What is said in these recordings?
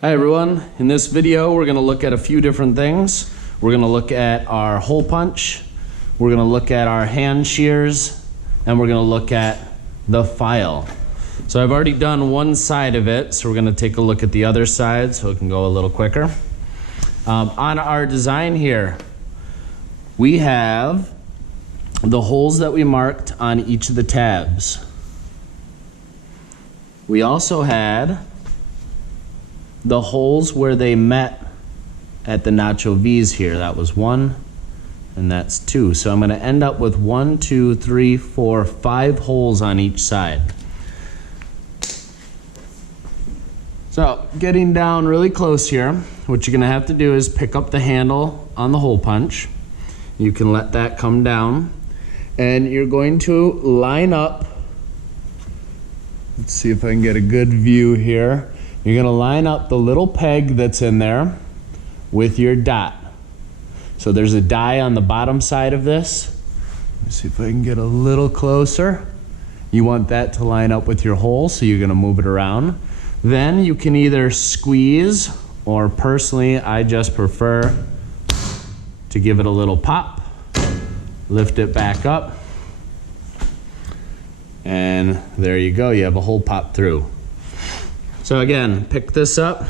Hi everyone, in this video we're going to look at a few different things. We're going to look at our hole punch, we're going to look at our hand shears, and we're going to look at the file. So I've already done one side of it, so we're going to take a look at the other side so it can go a little quicker. On our design here, we have the holes that we marked on each of the tabs. We also had the holes where they met at the nacho V's here. That was 1 and that's 2. So I'm going to end up with 1, 2, 3, 4, 5 holes on each side. So getting down really close here, what you're going to have to do is pick up the handle on the hole punch. You can let that come down and you're going to line up. Let's see if I can get a good view here. You're going to line up the little peg that's in there with your dot. So there's a die on the bottom side of this. Let's see if I can get a little closer. You want that to line up with your hole, so you're going to move it around. Then you can either squeeze, or personally I just prefer to give it a little pop, lift it back up, and there you go, you have a hole pop through. So again, pick this up.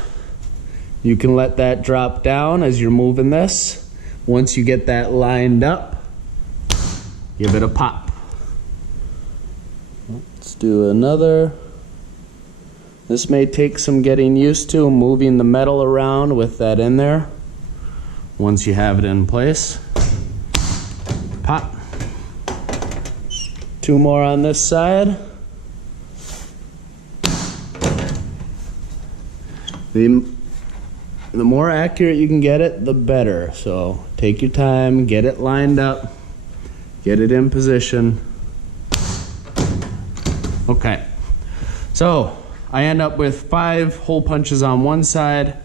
You can let that drop down as you're moving this. Once you get that lined up, give it a pop. Let's do another. This may take some getting used to, moving the metal around with that in there. Once you have it in place, pop. 2 more on this side. The more accurate you can get it, the better. So take your time, get it lined up, get it in position. Okay, so I end up with 5 hole punches on one side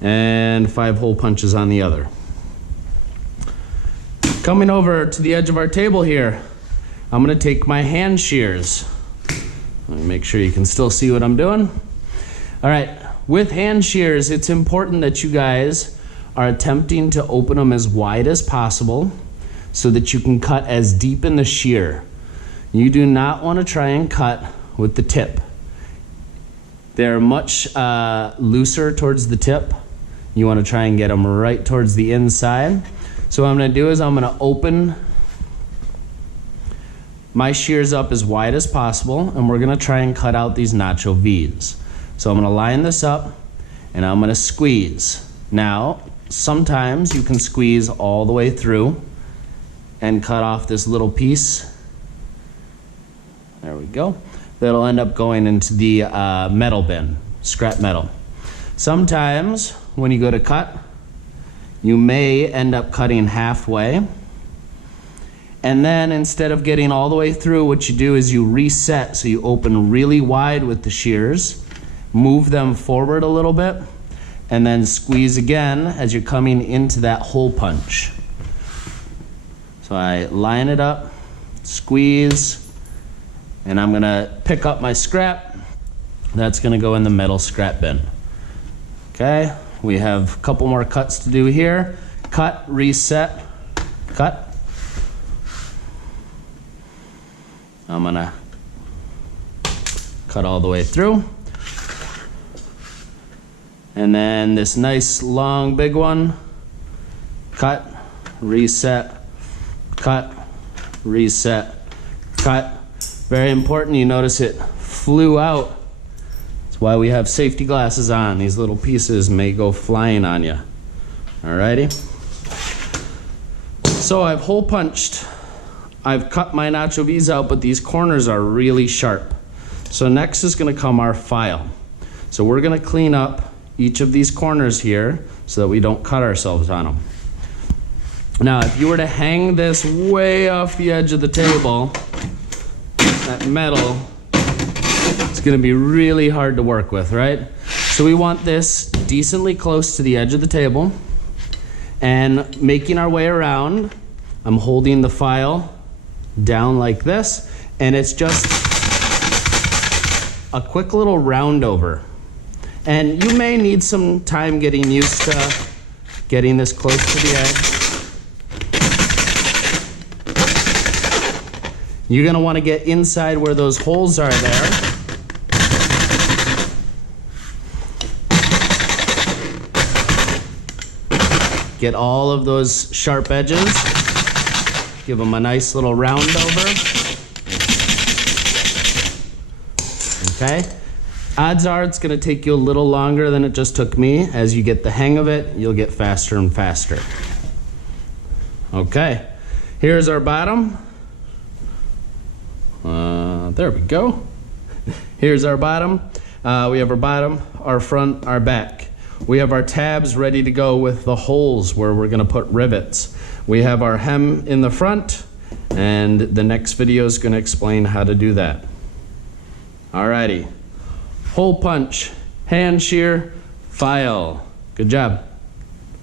and 5 hole punches on the other. Coming over to the edge of our table here, I'm going to take my hand shears. Let me make sure you can still see what I'm doing. All right. With hand shears, it's important that you guys are attempting to open them as wide as possible so that you can cut as deep in the shear. You do not want to try and cut with the tip. They're much looser towards the tip. You want to try and get them right towards the inside. So what I'm going to do is I'm going to open my shears up as wide as possible, and we're going to try and cut out these nacho V's. So I'm going to line this up and I'm going to squeeze. Now, sometimes you can squeeze all the way through and cut off this little piece. There we go. That'll end up going into the metal bin, scrap metal. Sometimes when you go to cut, you may end up cutting halfway. And then instead of getting all the way through, what you do is you reset. So you open really wide with the shears, move them forward a little bit, and then squeeze again as you're coming into that hole punch. So I line it up, squeeze, and I'm gonna pick up my scrap. That's gonna go in the metal scrap bin. Okay, we have a couple more cuts to do here. Cut, reset, cut. I'm gonna cut all the way through. And then this nice long big one, cut, reset, cut, reset, cut. Very important, you notice it flew out. That's why we have safety glasses on. These little pieces may go flying on you. Alrighty. So I've hole punched. I've cut my nacho V's out, but these corners are really sharp. So next is gonna come our file. So we're gonna clean up each of these corners here so that we don't cut ourselves on them. Now, if you were to hang this way off the edge of the table, that metal, it's gonna be really hard to work with, right? So we want this decently close to the edge of the table, and making our way around, I'm holding the file down like this, and it's just a quick little round over. And you may need some time getting used to getting this close to the edge. You're gonna wanna get inside where those holes are there. Get all of those sharp edges. Give them a nice little round over. Okay? Odds are it's going to take you a little longer than it just took me. As you get the hang of it, you'll get faster and faster. Okay, here's our bottom. There we go. Here's our bottom. We have our bottom, our front, our back. We have our tabs ready to go with the holes where we're going to put rivets. We have our hem in the front, and the next video is going to explain how to do that. Alrighty. Hole punch, hand shear, file. Good job.